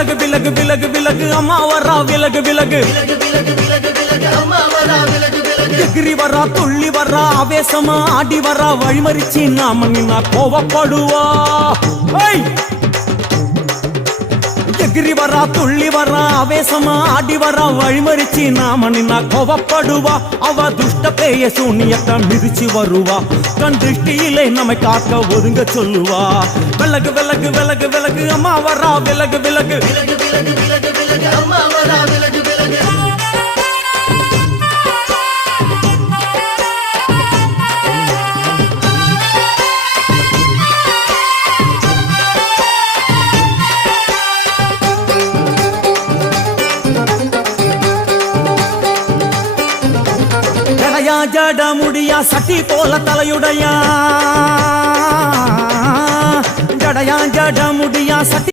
விலகு விலகு விலகு விலகு அம்மா வரா விலகு விலகு எகிரி வரா துள்ளி வரா ஆவேசமா ஆடி வரா வழிமறிச்சு நாம நின்னா கோவப்படுவா எகிரி வரா துள்ளி வரா ஆவேசமா ஆடி வரா வழிமறிச்சு நாம நின்னா கோவப்படுவா அவ துஷ்ட பேய சூனியத்தை மிதிச்சு வருவா கண் திருஷ்டியிலே நம்மை காக்க ஒதுங்க சொல்லுவா விலகு விலகு விலகு விலகு அம்மா வரா விலகு விலகு அம்மா வரா விலகு விலகு ஜட முடியா சட்டி போல தலையுடையா ஜடையா ஜட முடியா சட்டி